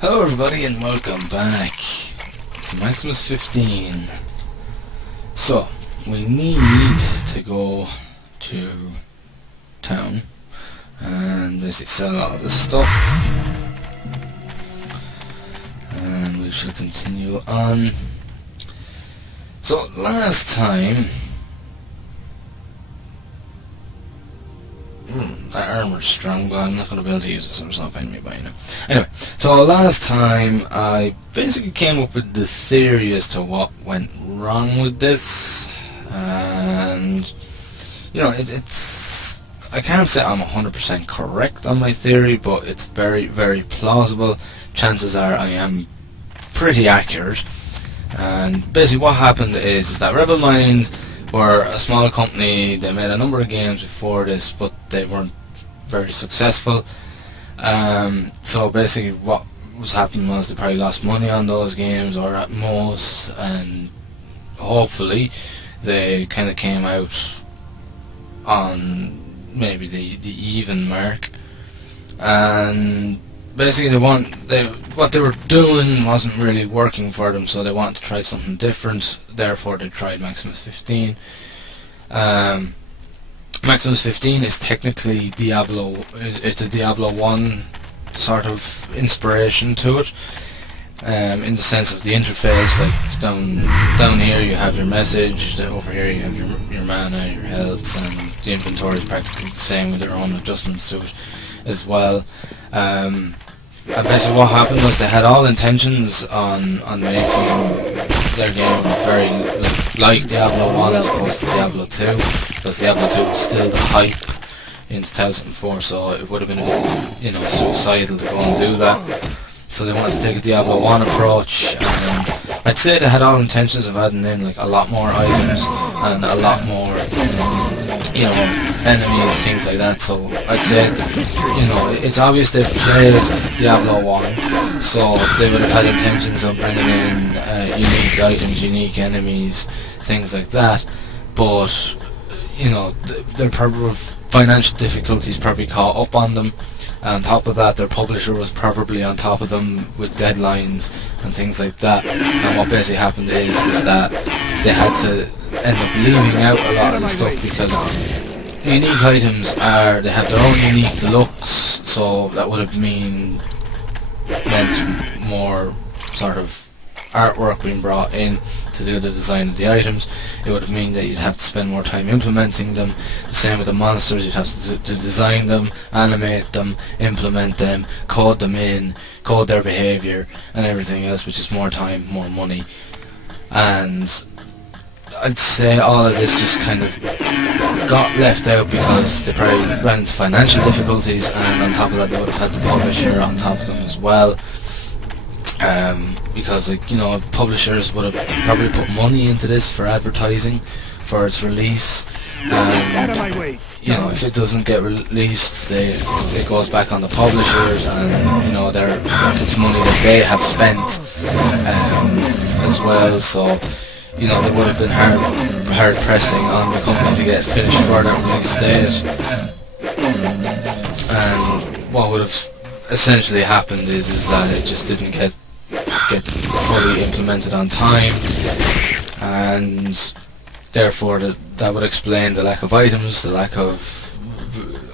Hello everybody and welcome back to Maximus 15. So, we need to go to town and basically sell all this stuff. And we shall continue on. So, last time... that armor's strong, but I'm not going to be able to use it, so it's not paying me by now. Anyway, so last time I basically came up with the theory as to what went wrong with this, and you know, it's I can't say I'm 100% correct on my theory, but it's very, very plausible. Chances are I am pretty accurate. And basically what happened is that Rebelmind were a small company. They made a number of games before this, but they weren't very successful. So basically what was happening was they probably lost money on those games, or at most, and hopefully they kind of came out on maybe the even mark. And basically what they were doing wasn't really working for them, so they wanted to try something different. Therefore they tried Maximus 15. Maximus 15 is technically Diablo. It's a Diablo 1 sort of inspiration to it, in the sense of the interface. Like down here you have your message, then over here you have your mana, your health, and the inventory is practically the same with their own adjustments to it as well. And basically what happened was they had all intentions on making their game very like Diablo 1 as opposed to Diablo 2, because Diablo 2 was still the hype in 2004, so it would have been a bit, you know, suicidal to go and do that. So they wanted to take a Diablo 1 approach, and I'd say they had all intentions of adding in like a lot more items and a lot more, you know, enemies, things like that. So I'd say, you know, it's obvious they've played Diablo 1, so they would have had intentions of bringing in unique items, unique enemies, things like that. But, you know, their probably financial difficulties probably caught up on them. On top of that, their publisher was probably on top of them with deadlines and things like that. And what basically happened is that they had to end up leaving out a lot of the stuff, because unique items they have their own unique looks, so that would have meant more sort of artwork being brought in to do the design of the items. It would have meant that you'd have to spend more time implementing them. The same with the monsters, you'd have to design them, animate them, implement them, code them in, code their behaviour and everything else, which is more time, more money. And I'd say all of this just kind of got left out because they probably ran into financial difficulties, and on top of that they would have had the publisher on top of them as well. Because, like, you know, publishers would have probably put money into this for advertising for its release, and you know, if it doesn't get released, it goes back on the publishers, and you know, it's money that they have spent as well. So you know, they would have been hard pressing on the company to get finished for that release date. And what would have essentially happened is that it just didn't get fully implemented on time, and therefore that would explain the lack of items, the lack of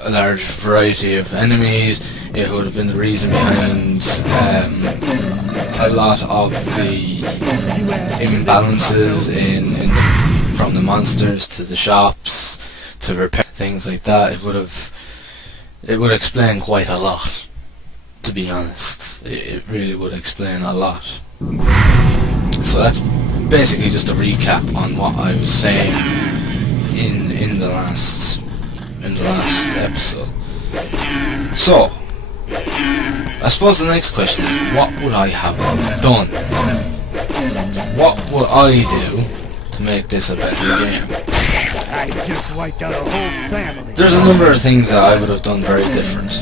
a large variety of enemies. It would have been the reason behind a lot of the imbalances from the monsters to the shops to repair, things like that. It would explain quite a lot, to be honest. It really would explain a lot. So that's basically just a recap on what I was saying in the last episode. So I suppose the next question is, what would I have done? What would I do to make this a better game? I just wiped out a whole family. There's a number of things that I would have done very different.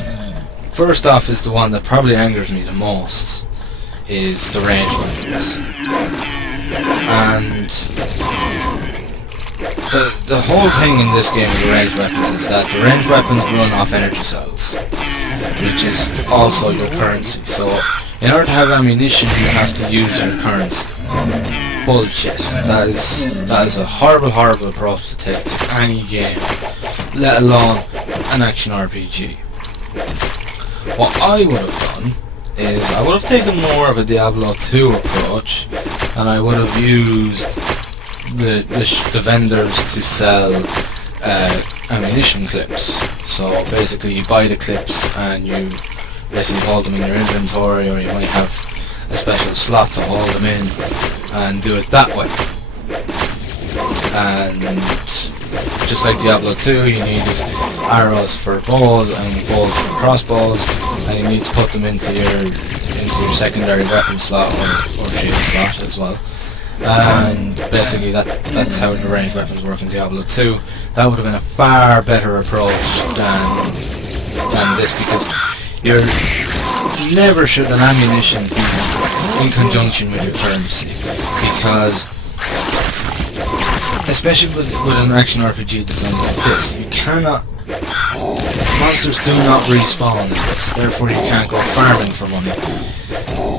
First off is the one that probably angers me the most, is the range weapons. And the whole thing in this game with the ranged weapons is that the ranged weapons run off energy cells. which is also your currency. So in order to have ammunition, you have to use your currency. Bullshit. That is a horrible, horrible approach to take to any game, let alone an action RPG. What I would have done is I would have taken more of a Diablo 2 approach, and I would have used the vendors to sell ammunition clips. So basically you buy the clips and you basically hold them in your inventory, or you might have a special slot to hold them in and do it that way. And just like Diablo 2, you needed arrows for bows and bolts for crossbows, and you need to put them into your secondary weapon slot or shield slot as well. And basically that's how the ranged weapons work in Diablo 2. That would have been a far better approach than this, because never should an ammunition be in conjunction with your currency, because especially with an action RPG design like this, you cannot, monsters do not respawn in this, therefore you can't go farming for money.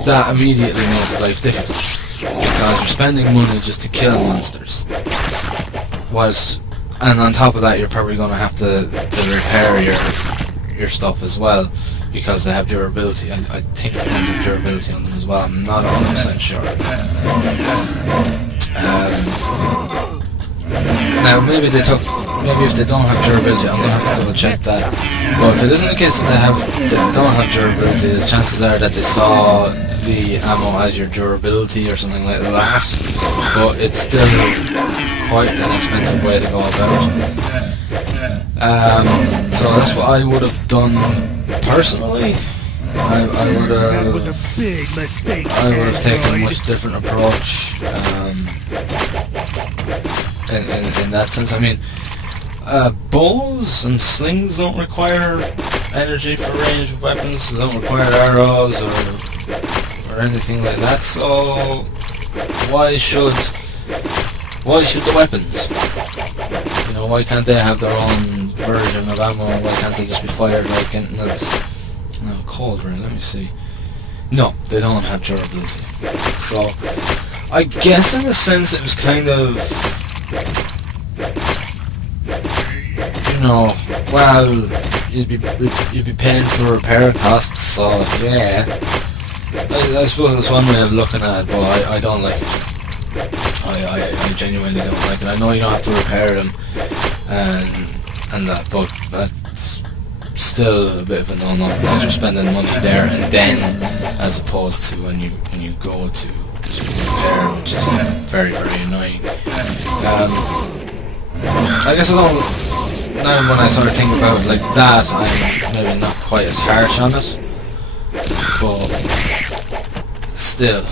That immediately makes life difficult, because you're spending money just to kill monsters. And on top of that, you're probably going to have to repair your stuff as well, because they have durability. I think they have durability on them as well. I'm not 100% sure. Now maybe if they don't have durability, I'm going to have to double check that. But if it isn't the case that they don't have durability, the chances are that they saw the ammo as your durability or something like that. But it's still quite an expensive way to go about it. So that's what I would have done personally. I would have taken a much different approach in that sense. I mean, bows and slings don't require energy for ranged weapons. They don't require arrows or anything like that. So why should the weapons? You know, why can't they have their own version of ammo? Why can't they just be fired like anything else? No, cauldron, let me see. No, they don't have durability. So I guess in a sense it was kind of, you know, well, you'd be paying for repair costs, so yeah. I suppose that's one way of looking at it, but I don't like it. I genuinely don't like it. I know you don't have to repair them and that, but that's still a bit of a no-no, because you're spending money there and then, as opposed to when you go to repair, which is very, very annoying. I guess now when I sort of think about it like that, I'm maybe not quite as harsh on it, but still,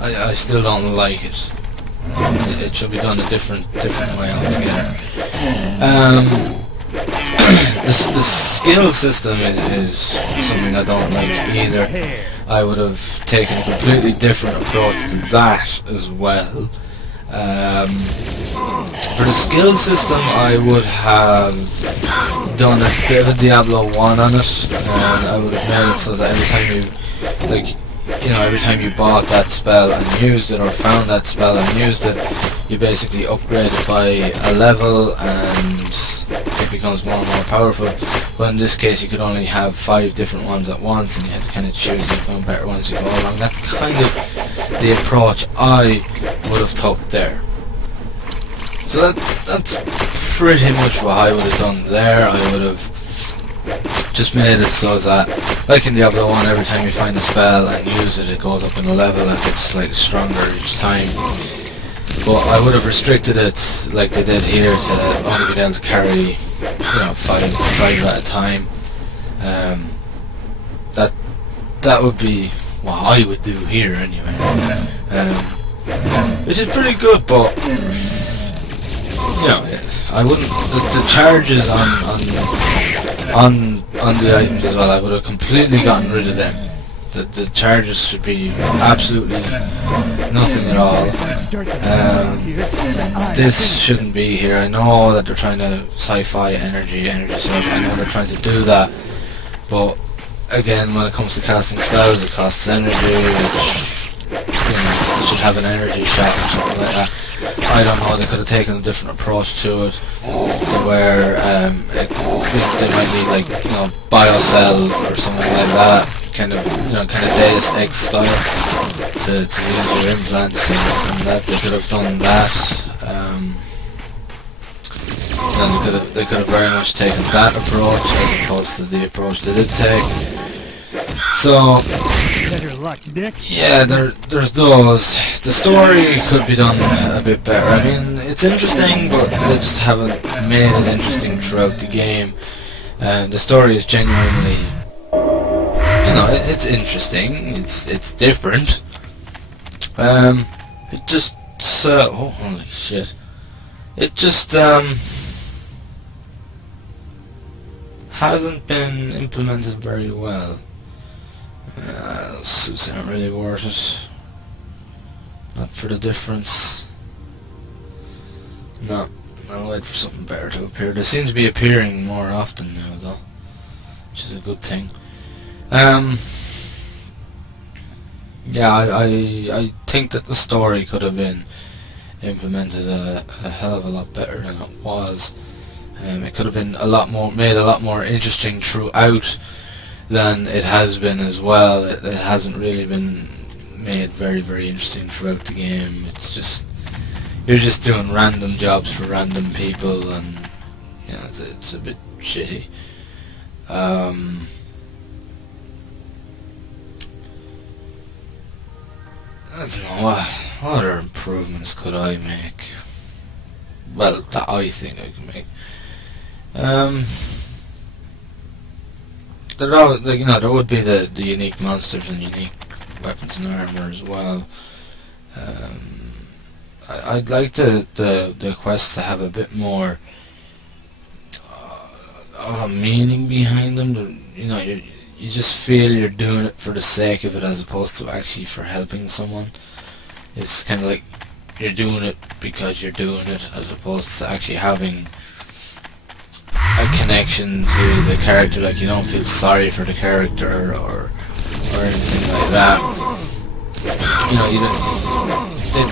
I still don't like it. It should be done a different way altogether. The skill system is something I don't like either. I would have taken a completely different approach to that as well. For the skill system, I would have done a bit of a Diablo 1 on it, and I would have made it so that every time you bought that spell and used it, or found that spell and used it, you basically upgrade it by a level and it becomes more and more powerful. But in this case you could only have 5 different ones at once, and you had to kind of choose and find better ones as you go along. That's kind of the approach I would have took there. So that's pretty much what I would have done there. I would have just made it so that, like in Diablo 1, every time you find a spell and use it, it goes up in a level and gets slightly stronger each time. But I would have restricted it, like they did here, to only be able to carry, 5 at a time. That would be what I would do here anyway. Which is pretty good, but I wouldn't. The charges on the items as well, I would have completely gotten rid of them. The charges should be absolutely nothing at all. This shouldn't be here. I know that they're trying to sci-fi energy sales. I know they're trying to do that, but again, when it comes to casting spells, it costs energy, which, you should have an energy shot or something like that. I don't know, they could have taken a different approach to it, so where they might need, like, biocells or something like that, kind of Deus-Ex style, to use your implants, and that they could have done that. Then they could have very much taken that approach as opposed to the approach they did take. So, Better luck, Nick. yeah, there's those. The story could be done a bit better. I mean, it's interesting, but they just haven't made it interesting throughout the game. And the story is genuinely, it's interesting. It's different. It just oh, holy shit! It just hasn't been implemented very well. Suits aren't really worth it. Not for the difference. No, I'll wait for something better to appear. They seem to be appearing more often now, though, which is a good thing. Yeah, I think that the story could have been implemented a hell of a lot better than it was. It could have been made a lot more interesting throughout than it has been as well. It hasn't really been made very, very interesting throughout the game. It's just, you're just doing random jobs for random people, and it's a bit shitty. I don't know, what other improvements could I make? Well, that I think I can make. There would be the unique monsters and unique weapons and armor as well. I'd like the quests to have a bit more of a meaning behind them. You just feel you're doing it for the sake of it, as opposed to actually for helping someone. It's kind of like you're doing it because you're doing it, as opposed to actually having a connection to the character. Like, you don't feel sorry for the character or anything like that.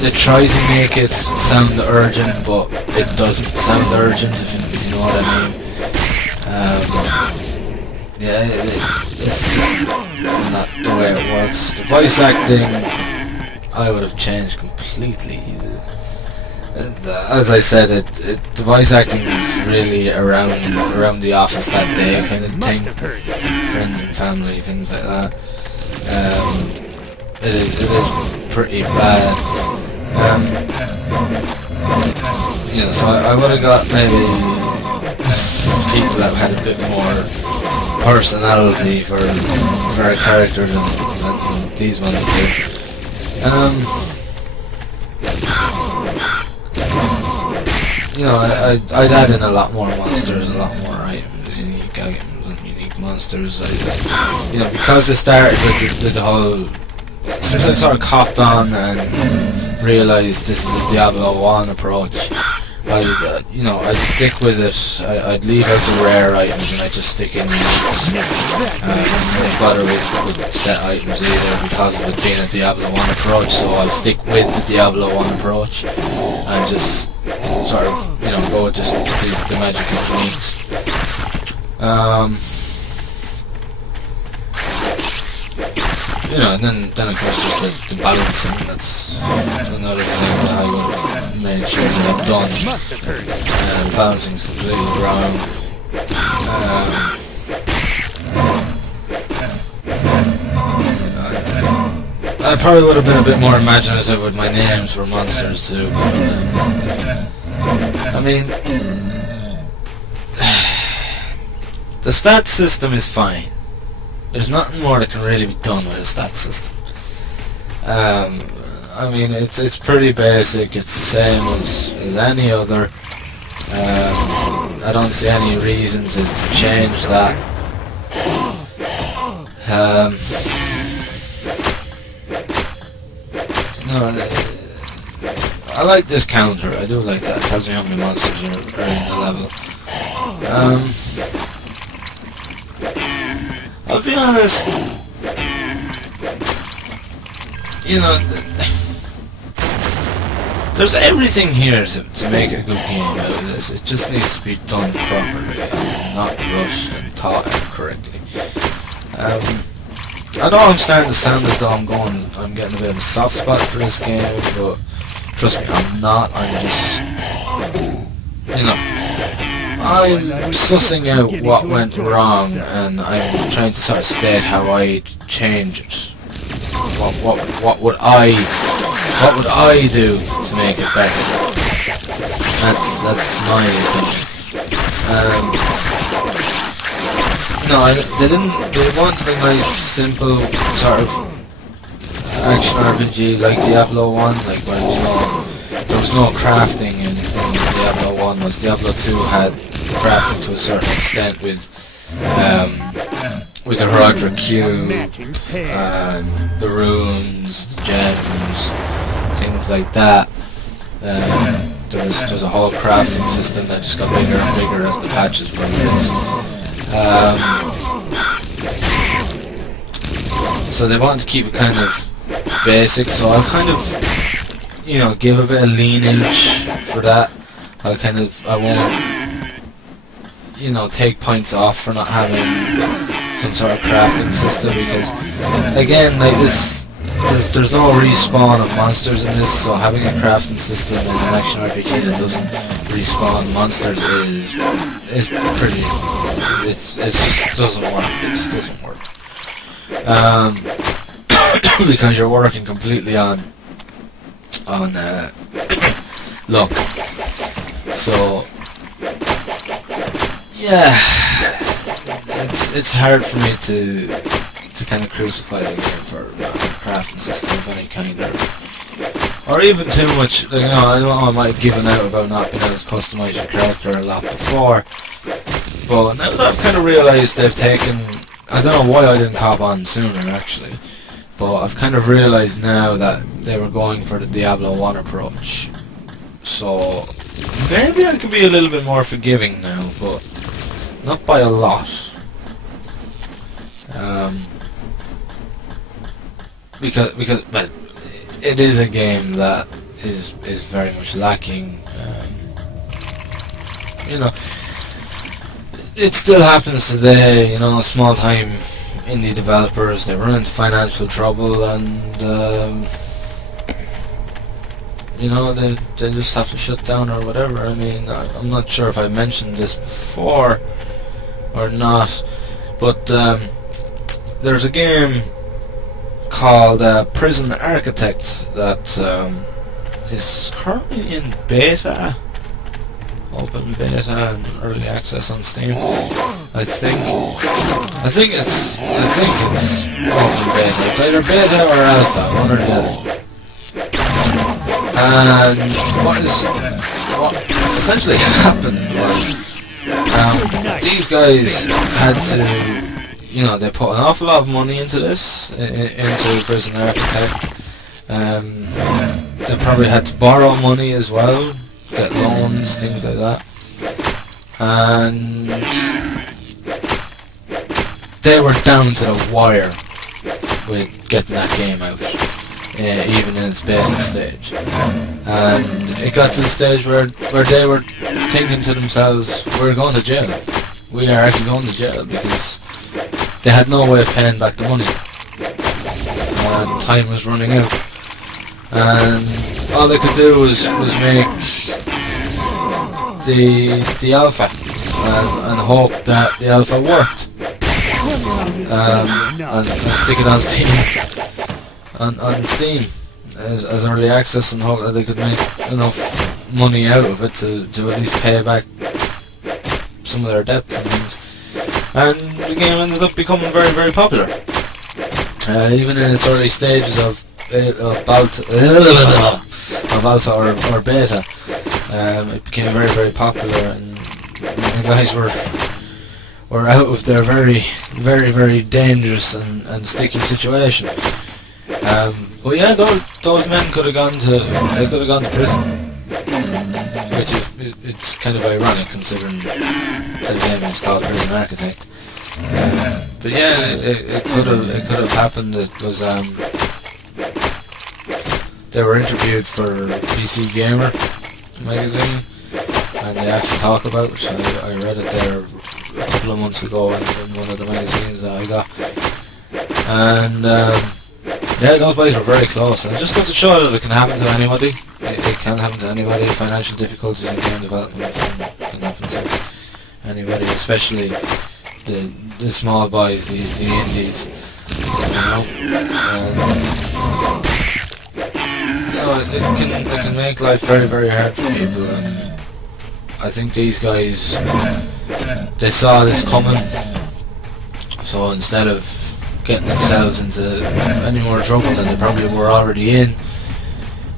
They try to make it sound urgent, but it doesn't sound urgent, if you know what I mean. Yeah, it's just not the way it works. The voice acting, I would have changed completely. As I said, the voice acting is really around the office that day kind of thing. Friends and family, things like that. It is pretty bad. So I would have got maybe people that had a bit more personality for a character than these ones do. I'd add in a lot more monsters, a lot more items, unique items and unique monsters. Because they started with the whole, since I sort of copped on and realised this is a Diablo 1 approach, I'd stick with it. I'd leave out the rare items and I'd just stick in uniques. Don't bother with set items either, because of it being a Diablo 1 approach, so I'll stick with the Diablo 1 approach and just sort of, go with just the magical uniques. And then of course just the balancing, that's another thing that I would have made sure that I've done. The balancing's completely wrong. I probably would have been a bit more imaginative with my names for monsters too. I mean, the stat system is fine. There's nothing more that can really be done with a stat system. I mean, it's pretty basic. It's the same as any other. I don't see any reason to change that. I like this counter. I do like that. It tells me how many monsters are in the level. I'll be honest, you know, there's everything here to make a good game out of this. It just needs to be done properly, and not rushed and thought out correctly. I know I'm starting to sound as though I'm getting a bit of a soft spot for this game, but trust me, I'm not. I'm just, you know, I'm sussing out what went wrong, and I'm trying to sort of state how I'd change it. What would I do to make it better? That's my opinion. No, they wanted a nice, simple sort of action RPG like Diablo 1, like where there was no crafting in Diablo 1, whereas Diablo 2 had crafting to a certain extent with the Herodric Cube, the runes, the gems, things like that. There's a whole crafting system that just got bigger and bigger as the patches were released. So they wanted to keep it kind of basic, so I'll kind of, you know, give a bit of lineage for that. I won't, you know, take points off for not having some sort of crafting system, because again, like this, there's no respawn of monsters in this, so having a crafting system in an action RPG that doesn't respawn monsters is pretty, it just doesn't work. It just doesn't work. Because you're working completely on luck. So yeah, it's hard for me to kind of crucify the game for a crafting system of any kind, or even too much. Like, you know, I know I might have given out about not being able to customize your character a lot before, but now that I've kind of realised they've taken, I don't know why I didn't cop on sooner actually, but I've kind of realised now that they were going for the Diablo 1 approach. So maybe I can be a little bit more forgiving now, but not by a lot. Because well, it is a game that is very much lacking. You know, it still happens today. You know, small time indie developers, they run into financial trouble, and you know, they just have to shut down or whatever. I mean, I'm not sure if I mentioned this before or not, but there's a game called Prison Architect that is currently in beta, open beta and early access on Steam. I think it's open beta. It's either beta or alpha, one or the other. And what essentially happened was these guys had to, you know, they put an awful lot of money into this, into Prison Architect. They probably had to borrow money as well, get loans, things like that. And they were down to the wire with getting that game out, even in its beta stage. And it got to the stage where they were thinking to themselves, we're going to jail. We are actually going to jail, because they had no way of paying back the money, and time was running out, and all they could do was make the alpha and hope that the alpha worked, and stick it on Steam as early access, and hope that they could make enough money out of it to at least pay back some of their debts and things. And the game ended up becoming very, very popular. Even in its early stages of alpha or beta, it became very, very popular, and the guys were out of their very, very, very dangerous and sticky situation. But yeah, those men could have gone to prison, which it's kind of ironic considering the game is called Prison Architect. But yeah, it could have happened. It was they were interviewed for PC Gamer magazine, and they actually talk about it. I read it there a couple of months ago in one of the magazines that I got, and yeah, those boys were very close, and it just goes to show that it can happen to anybody. It can happen to anybody. Financial difficulties in game development can happen to anybody, especially the small boys, the indies. It can make life very, very hard for people, and I think these guys, they saw this coming, so instead of getting themselves into any more trouble than they probably were already in,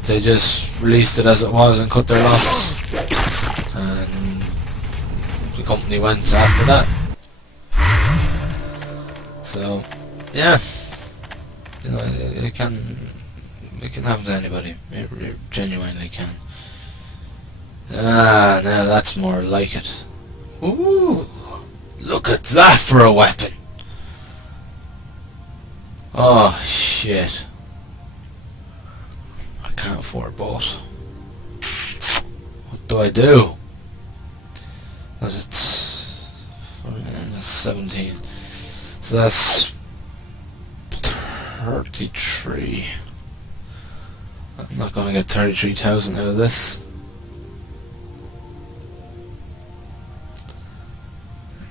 they just released it as it was and cut their losses, and the company went after that. So yeah, you know, it can happen to anybody. It genuinely can. Ah, now that's more like it. Ooh, look at that for a weapon. Oh shit. I can't afford both. What do I do? Because it's 17. So that's 33. I'm not going to get 33,000 out of this.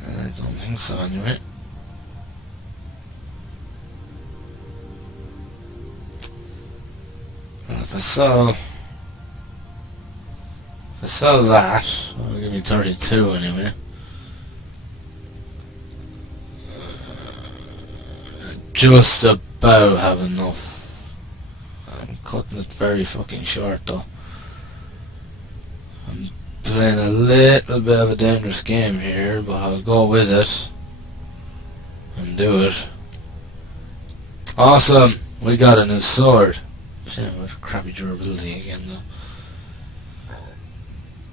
I don't think so anyway. Well, if I sell that, it'll give me 32 anyway. Just about have enough. I'm cutting it very fucking short though. I'm playing a little bit of a dangerous game here, but I'll go with it and do it. Awesome! We got a new sword. Shit, what crappy durability again though.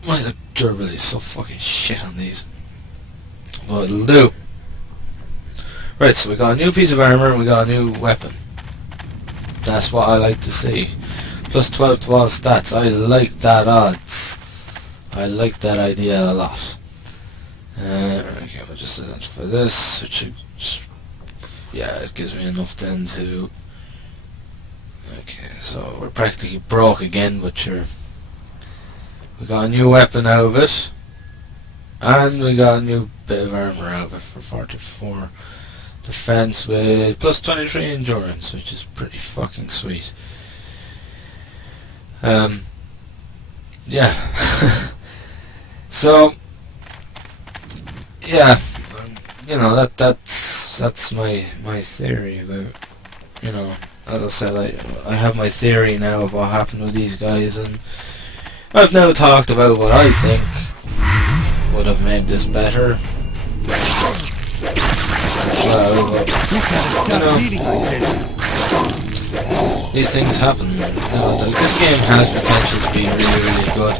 Why is the durability so fucking shit on these? But it'll do. Right, so we got a new piece of armor and we got a new weapon. That's what I like to see. Plus 12 to all stats. I like that odds. I like that idea a lot. Okay, we'll just do that for this, which yeah, it gives me enough then to. Okay, so we're practically broke again, but we got a new weapon out of it, and we got a new bit of armor out of it for 44 defense with plus 23 endurance, which is pretty fucking sweet. Yeah. So yeah, you know, that's my theory about, you know, as I said, I have my theory now of what happened with these guys, and I've now talked about what I think would have made this better. Well, but, you know, these things happen. You know, this game has potential to be really, really good,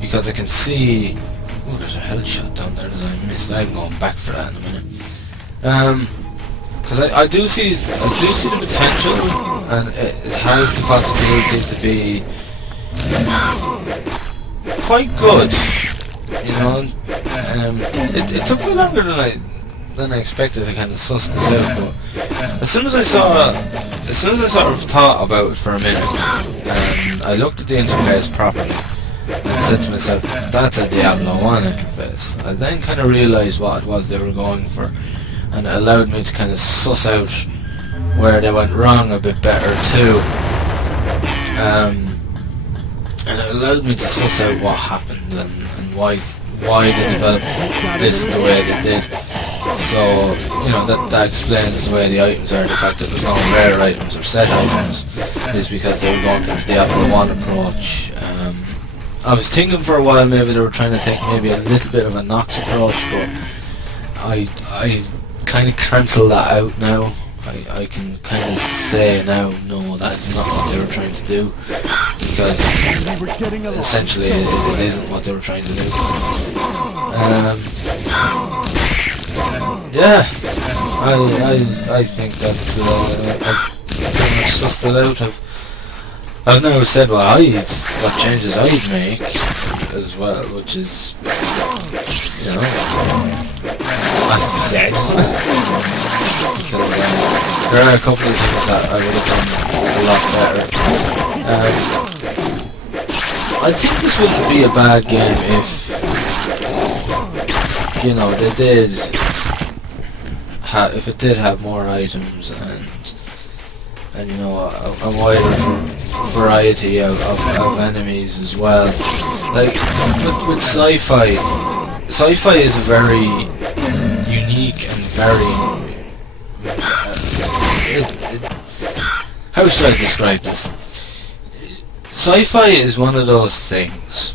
because I can see. Oh, there's a headshot down there that I missed. I'm going back for that in a minute. Because I do see the potential, and it has the possibility to be quite good. You know, it took me longer than I expected to kind of suss this out, but as soon as I sort of thought about it for a minute, and I looked at the interface properly, and said to myself, that's a Diablo 1 interface. I then kind of realised what it was they were going for, and it allowed me to kind of suss out where they went wrong a bit better too. And it allowed me to suss out what happened and why they developed this the way they did. So, you know, that explains the way the items are. The fact that there's no rare items or set items is because they were going for the Diablo 1 approach. I was thinking for a while maybe they were trying to take maybe a little bit of a Nox approach, but I kind of cancel that out now. I can kind of say now, no, that's not what they were trying to do, because essentially it isn't what they were trying to do. Yeah. I think that I've pretty much sussed it out. I've now said what changes I'd make as well, which is, you know, has to be said. Because there are a couple of things that I would have done a lot better. I think this wouldn't be a bad game if, you know, if it did have more items and you know, a wider variety of enemies as well. Like with sci-fi is a very unique and very how should I describe this? Sci-fi is one of those things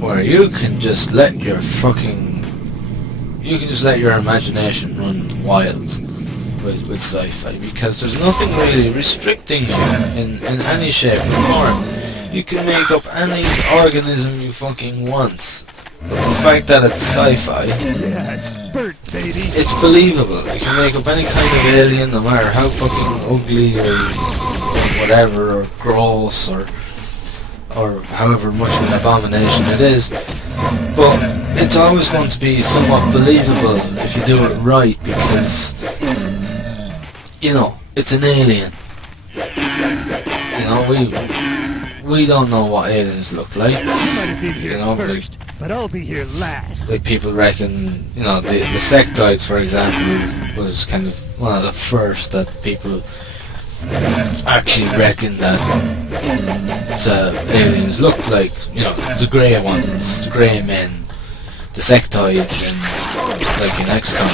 where you can just let your imagination run wild with sci-fi, because there's nothing really restricting you in any shape or form. You can make up any organism you fucking want. But the fact that it's sci-fi, it's believable. You can make up any kind of alien, no matter how fucking ugly or whatever, or gross, or however much of an abomination it is. But it's always going to be somewhat believable if you do it right, because, you know, it's an alien. You know, we don't know what aliens look like. You know, but I'll be here last. Like people reckon, you know, the sectoids, for example, was kind of one of the first that people actually reckon that aliens looked like. You know, the grey ones, the grey men, the sectoids, like in XCOM.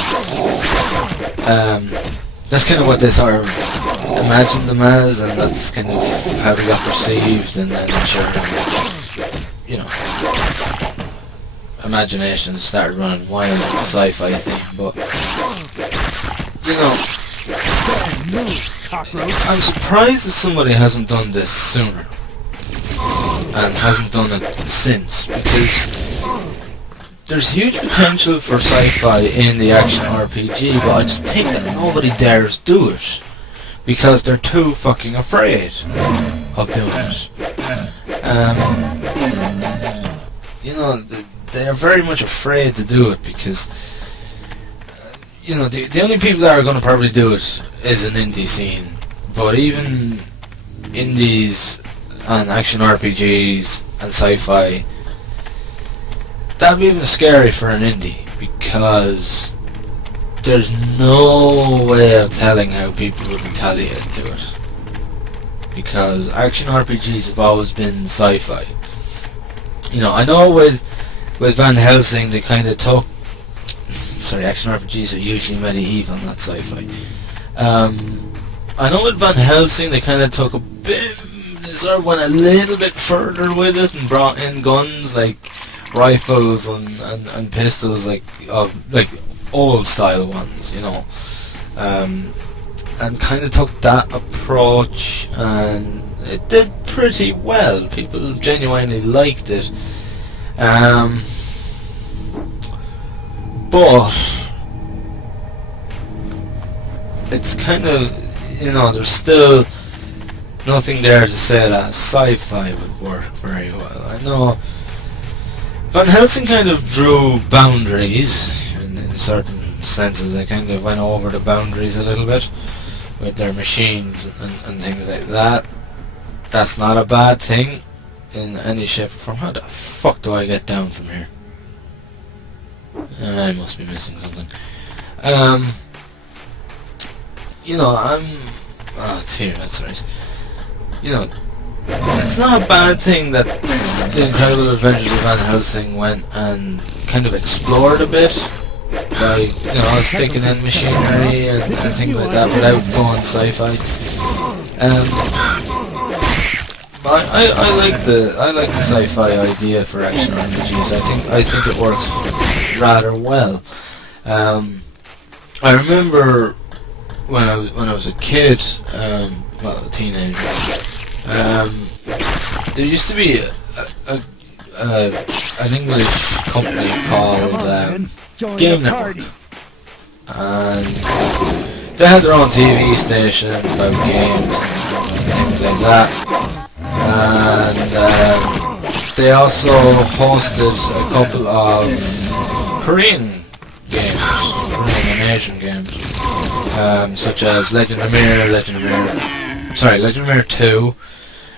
That's kind of what they sort of imagined them as, and that's kind of how they got perceived, and then sure, you know, imagination started running wild with the sci-fi thing. But, you know, I'm surprised that somebody hasn't done this sooner and hasn't done it since, because there's huge potential for sci-fi in the action RPG, but I just think that nobody dares do it because they're too fucking afraid of doing it. You know, they are very much afraid to do it because, you know, the only people that are going to probably do it is an indie scene. But even indies and action RPGs and sci-fi, that'd be even scary for an indie, because there's no way of telling how people would retaliate to it. Because action RPGs have always been sci-fi. You know, I know with Van Helsing they kind of took... Sorry, action RPGs are usually medieval, not sci-fi. I know with Van Helsing they kind of took a bit... They sort of went a little bit further with it and brought in guns like rifles and pistols, like old style ones, you know, and kind of took that approach, and it did pretty well. People genuinely liked it, but it's kind of, you know, there's still nothing there to say that sci-fi would work very well. I know Van Helsing kind of drew boundaries in certain senses. They kind of went over the boundaries a little bit with their machines and things like that. That's not a bad thing in any shape or form. How the fuck do I get down from here? I must be missing something. You know, oh, it's here, that's right. You know, it's not a bad thing that The Incredible Adventures of Van Helsing went and kind of explored a bit, like, you know, sticking in machinery and things like that without going sci-fi. But I like the sci-fi idea for action RPGs. I think it works rather well. I remember when I was a kid, well, a teenager. There used to be an English company called Game Network, and they had their own TV station about games and things like that, and they also hosted a couple of Korean games, Korean and Asian games, such as Legend of Mirror 2,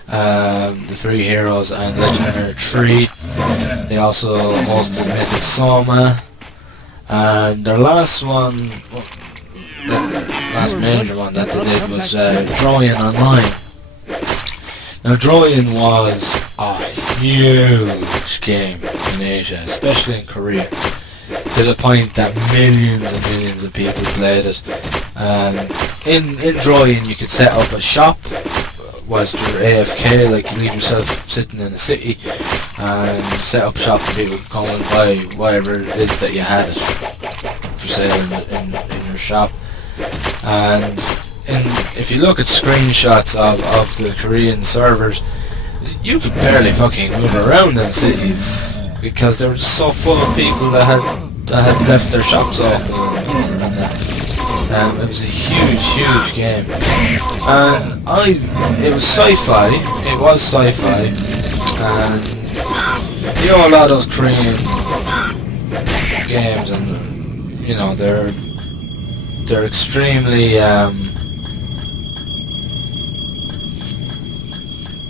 The Three Heroes, and Legend of Mirror 3. They also hosted Mythic Soma, and their last one, the last major one that they did was Trojan Online. Now Trojan was a huge game in Asia, especially in Korea, to the point that millions and millions of people played it. In Trojan you could set up a shop whilst you're AFK, like you leave yourself sitting in a city and set up shop for people to come and buy whatever it is that you had for sale in your shop. And if you look at screenshots of the Korean servers, you could barely fucking move around them cities because they were just so full of people that had left their shops open and that. It was a huge game, and it was sci-fi. It was sci-fi, and you know, a lot of those Korean games, and you know, they're extremely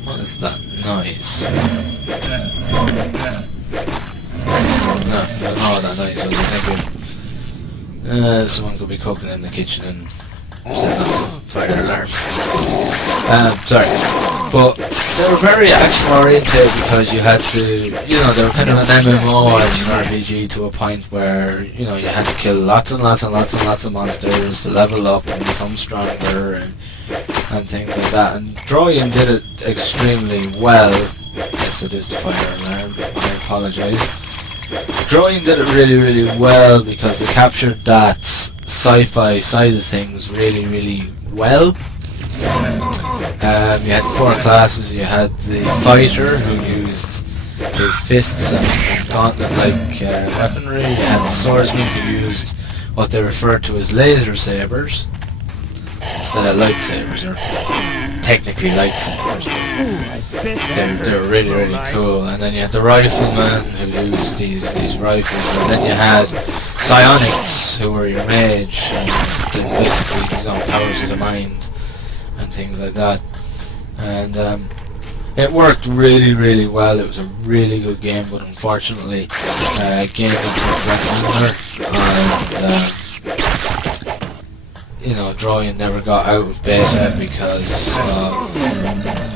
what is that noise? No, I don't know what that noise was. I think someone could be cooking in the kitchen and setting off the fire alarm. Sorry, but they were very action oriented because you had to, you know, they were kind of an MMO action RPG to a point where, you know, you had to kill lots and lots of monsters to level up and become stronger and things like that. And Trojan did it extremely well. Yes, it is the fire alarm. I apologise. Trojan did it really well because they captured that sci-fi side of things really well. You had 4 classes. You had the fighter who used his fists and gauntlet-like weaponry. You had the swordsman who used what they referred to as laser sabers instead of lightsabers, or technically lightsabers. They were really cool. And then you had the rifleman who used these rifles, and then you had psionics who were your mage and did basically, you know, powers of the mind and things like that. And it worked really well. It was a really good game, but unfortunately Game went under, and you know, Trojan never got out of beta because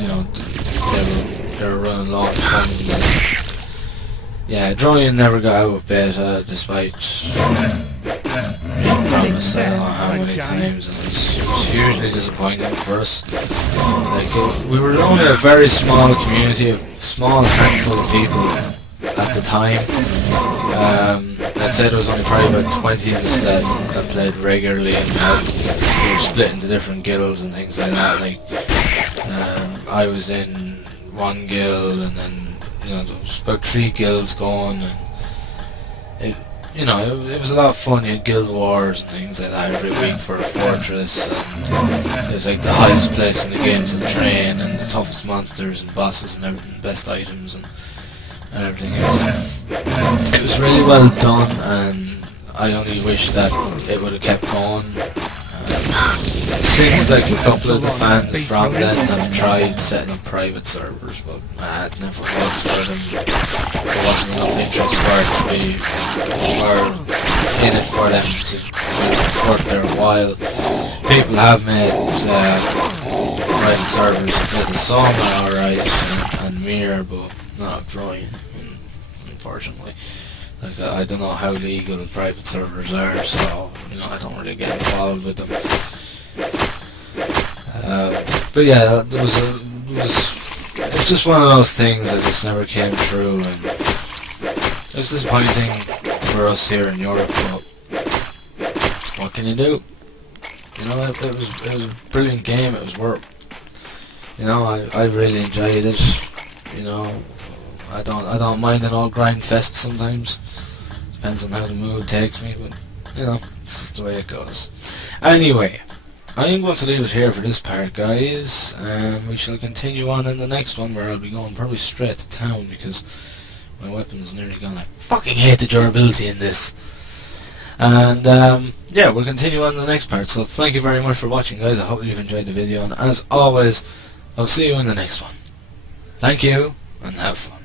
you know, they were running low on funds. Yeah, Trojan never got out of beta despite being promised I don't know how many times, and it was hugely disappointing for us. Like, we were only a very small community, a small handful of people at the time. I'd say there was only probably about 20 of us that played regularly, and we were split into different guilds and things like that. Like, I was in one guild, and then, you know, there was about 3 guilds going, and it was a lot of fun. You had guild wars and things like that every week for a fortress, and it was like the highest place in the game to train, and the toughest monsters and bosses and everything, best items and everything else. It was really well done, and I only wish that it would have kept going. Since like a couple of the fans from then have tried setting up private servers, but it never worked for them. There wasn't enough interest for it to be, or in it for them to worth their while. People have made private servers with Soma alright and Mirror, but not Trojan, unfortunately. Like, I don't know how legal private servers are, so, you know, I don't really get involved with them. But yeah, it was just one of those things that just never came through, and it was disappointing for us here in Europe, but what can you do? You know, it was a brilliant game. It was worth. You know, I really enjoyed it. You know, I don't mind an old grind fest sometimes. Depends on how the mood takes me, but You know, it's just the way it goes. Anyway, I am going to leave it here for this part, guys. We shall continue on in the next one, where I'll be going probably straight to town because my weapon's nearly gone. I fucking hate the durability in this. And yeah, we'll continue on in the next part. So thank you very much for watching, guys. I hope you've enjoyed the video, and as always, I'll see you in the next one. Thank you, and have fun.